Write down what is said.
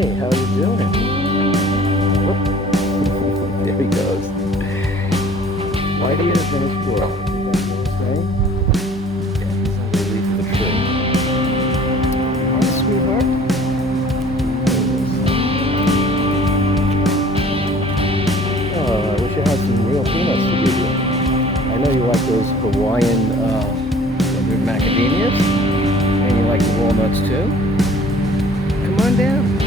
Hey, how you doing? Whoop. There he goes. Why do you have in his squirrel? Okay? Yeah, he's under the leaf of the tree. Hi, sweetheart. Oh, I wish I had some real peanuts to give you. I know you like those Hawaiian macadamias, and you like the walnuts too. Come on down.